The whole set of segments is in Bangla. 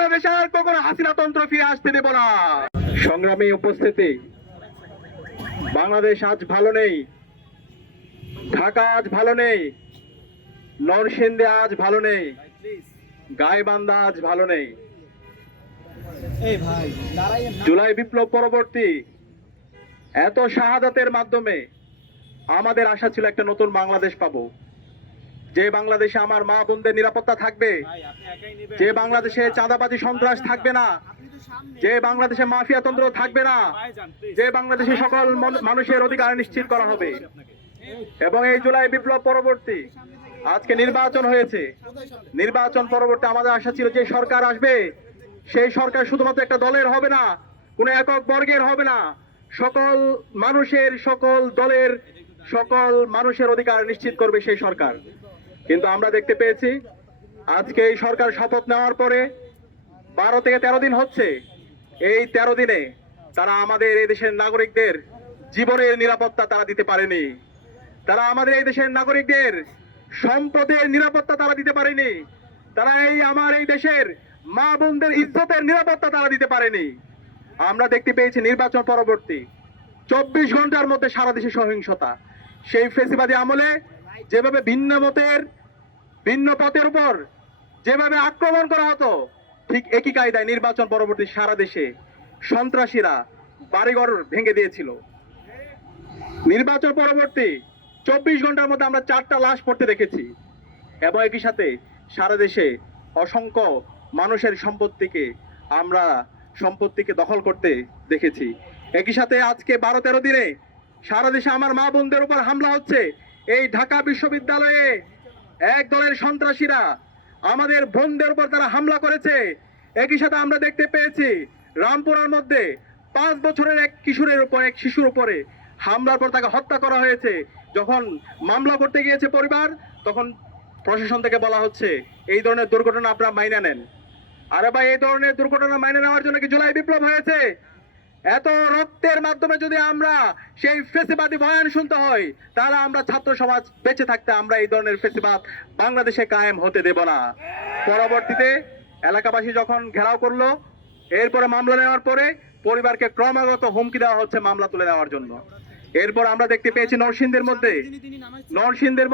বাংলাদেশে আর কখনো হাসিনা তন্ত্র ফিরে আসতে দেব না। সংগ্রামী উপস্থিতি, বাংলাদেশ আজ ভালো নেই, ঢাকা আজ ভালো নেই, নরসিংদী আজ ভালো নেই, গাইবান্ধা আজ ভালো নেই। জুলাই বিপ্লব পরবর্তী এত শাহাদাতের মাধ্যমে আমাদের আশা ছিল একটা নতুন বাংলাদেশ পাবো, যে বাংলাদেশে আমার মা বোনদের নিরাপত্তা থাকবে, যে বাংলাদেশে চাঁদাবাজি সন্ত্রাস থাকবে না, যে বাংলাদেশে মাফিয়া তন্ত্র থাকবে না, যে বাংলাদেশে সকল মানুষের অধিকার নিশ্চিত করা হবে। এবং এই জুলাই বিপ্লব পরবর্তী আজকে নির্বাচন হয়েছে, নির্বাচন পরবর্তী আমাদের আশা ছিল যে সরকার আসবে, সেই সরকার শুধুমাত্র একটা দলের হবে না, কোনো একক বর্গের হবে না, সকল মানুষের, সকল দলের, সকল মানুষের অধিকার নিশ্চিত করবে সেই সরকার। কিন্তু আমরা দেখতে পেয়েছি আজকে এই সরকার শপথ নেওয়ার পরে 12 থেকে 13 দিন হচ্ছে, এই 13 দিনে তারা আমাদের এই দেশের নাগরিকদের জীবনের নিরাপত্তা তারা দিতে পারেনি, তারা আমাদের এই দেশের নাগরিকদের সম্পদের নিরাপত্তা তারা দিতে পারেনি, তারা আমার এই দেশের মা বোনদের ইজ্জতের নিরাপত্তা তারা দিতে পারেনি। আমরা দেখতে পেয়েছি নির্বাচন পরবর্তী 24 ঘন্টার মধ্যে সারা দেশে সহিংসতা। সেই ফেসিবাদী আমলে যেভাবে ভিন্ন মতের, ভিন্ন পথের উপর যেভাবে আক্রমণ করা হতো, ঠিক একই কায়দায় নির্বাচন পরবর্তী সারা দেশে সন্ত্রাসীরা বাড়িঘর ভেঙে দিয়েছিল। নির্বাচন পরবর্তী 24 ঘন্টার মধ্যে আমরা 4টা লাশ পড়তে দেখেছি, এবং একই সাথে সারা দেশে অসংখ্য মানুষের সম্পত্তিকে দখল করতে দেখেছি। একই সাথে আজকে 12-13 দিনে সারা দেশে আমার মা বোনদের উপর হামলা হচ্ছে। এই ঢাকা বিশ্ববিদ্যালয়ে এক দলের সন্ত্রাসীরা আমাদের বোনদের উপর তারা হামলা করেছে। একই সাথে আমরা দেখতে পেয়েছি রামপুরার মধ্যে 5 বছরের এক শিশুর উপরে হামলার পর তাকে হত্যা করা হয়েছে। যখন মামলা করতে গিয়েছে পরিবার, তখন প্রশাসন থেকে বলা হচ্ছে এই ধরনের দুর্ঘটনা আপনারা মাইনে নেন। আরে ভাই, এই ধরনের দুর্ঘটনা মাইনে নেওয়ার জন্য কি জুলাই বিপ্লব হয়েছে? এত রক্তের মাধ্যমে যদি আমরা সেই ফেসিবাদী বয়ান শুনতে হয়, তাহলে আমরা ছাত্র সমাজ বেঁচে থাকতে আমরা এই ধরনের ফেসিবাদ বাংলাদেশে কায়েম হতে দেব না। পরবর্তীতে এলাকাবাসী যখন ঘেরাও করলো, এরপরে মামলা নেওয়ার পরে পরিবারকে ক্রমাগত হুমকি দেওয়া হচ্ছে মামলা তুলে নেওয়ার জন্য। এরপর আমরা দেখতে পেয়েছি নরসিংদীর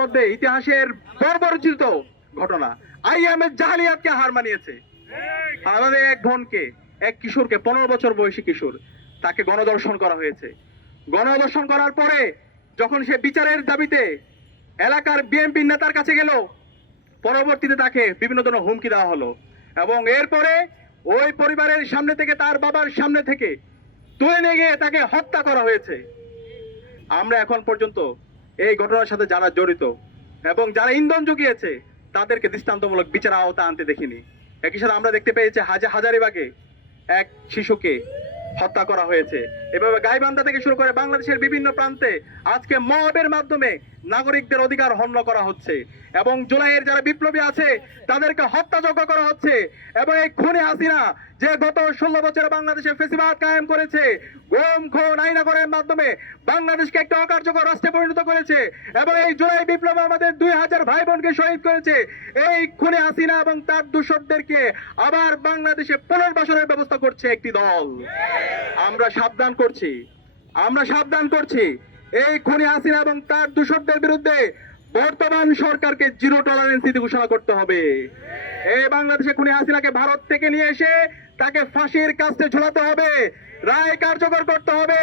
মধ্যে ইতিহাসের বর্বরচিত ঘটনা, আইএমএ জাহালিয়াতকে হার মানিয়েছে। আমাদের এক বোনকে, এক কিশোরকে, 15 বছর বয়সী কিশোর, তাকে গণধর্ষণ করা হয়েছে। গণধর্ষণ করার পরে যখন সে বিচারের দাবিতে এলাকার বিএনপি নেতার কাছে গেল, পরবর্তীতে তাকে বিভিন্ন ধরনের হুমকি দেওয়া হলো, এবং এরপরে ওই পরিবারের সামনে থেকে, তার বাবার সামনে থেকে তুলে নিয়ে গিয়ে তাকে হত্যা করা হয়েছে। আমরা এখন পর্যন্ত এই ঘটনার সাথে যারা জড়িত এবং যারা ইন্ধন জুগিয়েছে তাদেরকে দৃষ্টান্তমূলক বিচার আওতা আনতে দেখিনি। একই সাথে আমরা দেখতে পেয়েছি হাজারিবাগে এক শিশুকে হত্যা করা হয়েছে। এভাবে গাইবান্ধা থেকে শুরু করে বাংলাদেশের বিভিন্ন প্রান্তে আজকে মবের মাধ্যমে নাগরিকদের অধিকার হনন করা হচ্ছে, এবং জুলাইয়ের যারা বিপ্লবী আছে তাদেরকে হত্যাযজ্ঞ করা হচ্ছে। এবং এই খুনি হাসিনা যে গত 16 বছরে বাংলাদেশে ফেসিবাদ কায়েম করেছে, গুম খুন আইনা করার মাধ্যমে বাংলাদেশকে একটা অকার্যকর রাষ্ট্রে পরিণত করেছে, এবং এই জুলাই বিপ্লব আমাদের 2000 ভাই বোনকে শহীদ করেছে। এই খুনি হাসিনা এবং তার দূষরদেরকে আবার বাংলাদেশে পুনর্বাসনের ব্যবস্থা করছে একটি দল। আমরা সাবধান করছি এই খুনি হাসিনা এবং তার দূষরদের বিরুদ্ধে বর্তমান সরকারকে 0 টলারেন্স নীতি ঘোষণা করতে হবে। এই বাংলাদেশে খুনি হাসিনাকে ভারত থেকে নিয়ে এসে তাকে ফাঁসির কাস্টে ঝুলাতে হবে, রায় কার্যকর করতে হবে।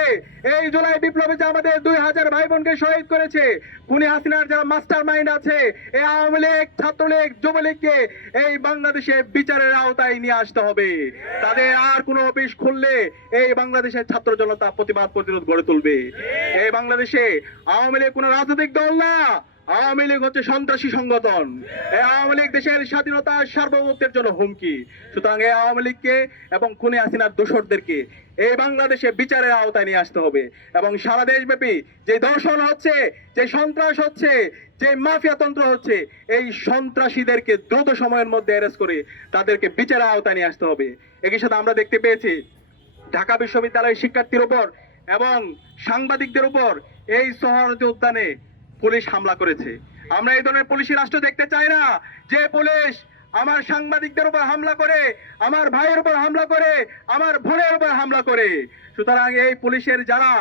এই জুলাই বিপ্লবে যে আমাদের 2000 ভাই বোনকে শহীদ করেছে, খুনি হাসিনার যারা মাস্টার মাইন্ড আছে, এই আওয়ামী লীগ, ছাত্রলীগ, যুবলীগকে এই বাংলাদেশে বিচারের আওতায় নিয়ে আসতে হবে। তাদের আর কোনো অফিস খুললে এই বাংলাদেশের ছাত্র জনতা প্রতিরোধ গড়ে তুলবে। এই বাংলাদেশে আওয়ামী লীগ কোনো রাজনৈতিক দল না, আওয়ামী লীগ হচ্ছে সন্ত্রাসী সংগঠন। এই আওয়ামী লীগ দেশের স্বাধীনতা সার্বভৌমত্বের জন্য হুমকি। সুতরাং এই আওয়ামী লীগকে এবং খুনি হাসিনার দোসরদেরকে এই বাংলাদেশে বিচারের আওতায় নিয়ে আসতে হবে, এবং সারা দেশব্যাপী যে ধর্ষণ হচ্ছে, যে সন্ত্রাস হচ্ছে, যে মাফিয়া তন্ত্র হচ্ছে, এই সন্ত্রাসীদেরকে দ্রুত সময়ের মধ্যে অ্যারেস্ট করে তাদেরকে বিচারের আওতায় নিয়ে আসতে হবে। একই সাথে আমরা দেখতে পেয়েছি ঢাকা বিশ্ববিদ্যালয়ের শিক্ষার্থীর উপর এবং সাংবাদিকদের উপর এই সোহরাওয়ার্দী উদ্যানে পুলিশ হামলা করেছে। আমরা এই ধরনের পুলিশি রাষ্ট্র দেখতে চাই না, যে পুলিশ আমার সাংবাদিকদের উপর হামলা করে, আমার ভাইয়ের উপর হামলা করে, আমার বোনের উপর হামলা করে। সুতরাং এই পুলিশের যারা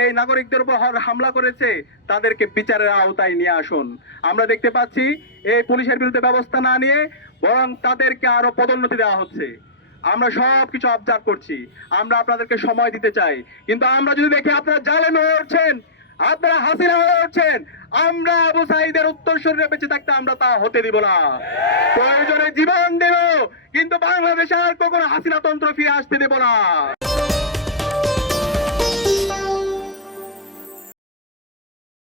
এই নাগরিকদের উপর হামলা করেছে তাদেরকে বিচারের আওতায় নিয়ে আসুন। আমরা দেখতে পাচ্ছি এই পুলিশের বিরুদ্ধে ব্যবস্থা না নিয়ে বরং তাদেরকে আরো পদোন্নতি দেওয়া হচ্ছে। আমরা সবকিছু অবজার্ভ করছি, আমরা আপনাদেরকে সময় দিতে চাই, কিন্তু আমরা যদি দেখি আপনারা জালেম হয়ে উঠছেন, আপনারা হাসিনা হয়ে উঠছেন, আমরা আবু সাঈদের উত্তরসূরিরা বেঁচে থাকতে আমরা তা হতে দিব না। প্রয়োজনে জীবন দেব, কিন্তু বাংলাদেশে আর কখনো হাসিনা তন্ত্র ফিরে আসতে দেব না।